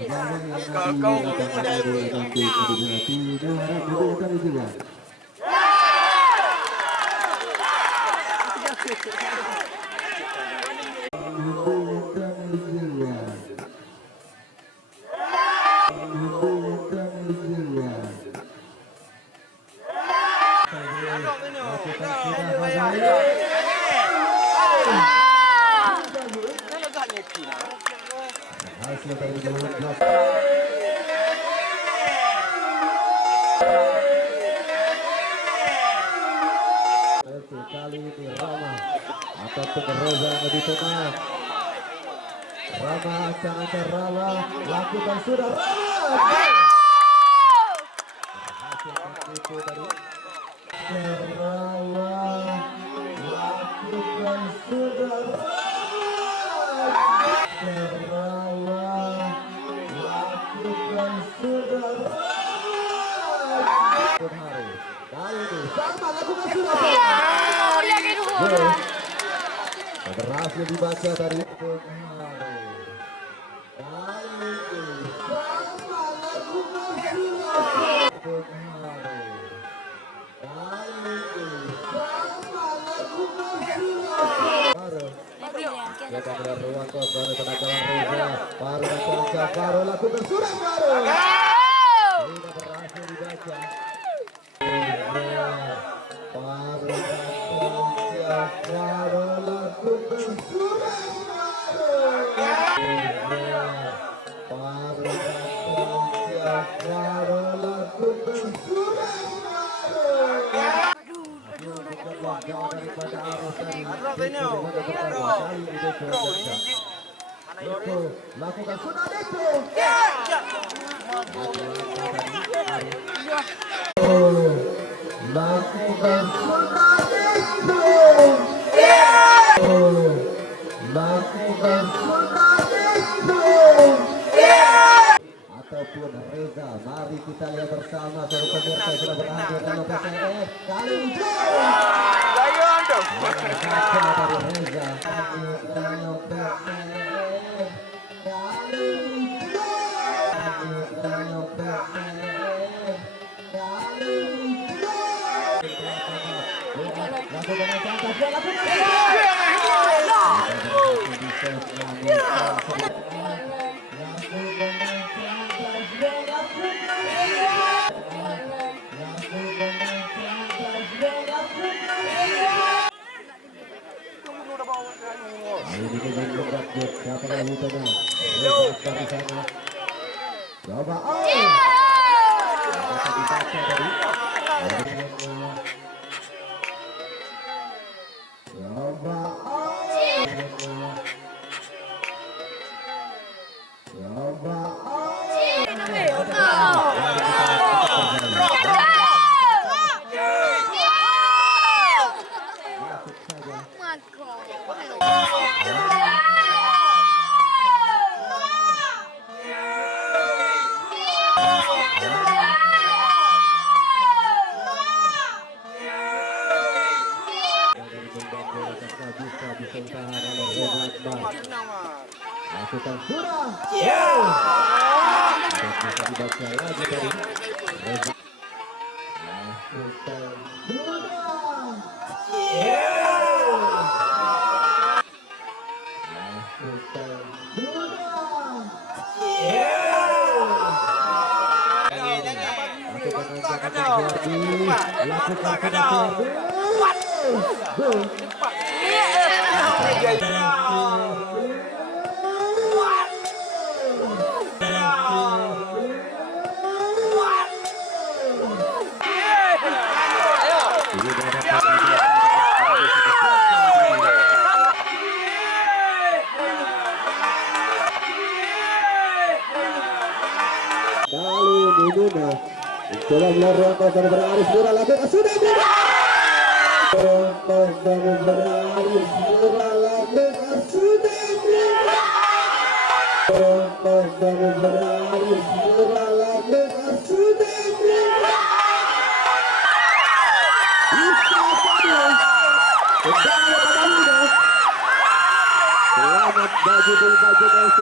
Kau udah hasil dari kali ini Rama ataupun Reza yang lebih tenang. Rama ancang-ancang Rama lakukan sudah berhasil itu dari Rama lakukan sudah berhasil dibaca dari ruang kos baru penanggalan Reza baru datang baru lakukan sudah baru tidak berhasil dibaca baru lakukan sudah baru lakukan sudah daripada arus tadi itu lakukan sudah itu lakukan sudah itu lakukan sudah itu ataupun Reza. Mari kita lihat bersama seluruh pemirsa sudah berhasil dalam PTS kali ini dari Reza dalam PTS kali ini dalam PTS kali coba lakukan sudah bisa dibaca lagi dari Reza lakukan coba melakukan kos dan beraris sudah lakukan sudah kos dan beraris sudah lakukan sudah kos dan beraris sudah lakukan sudah selamat bagi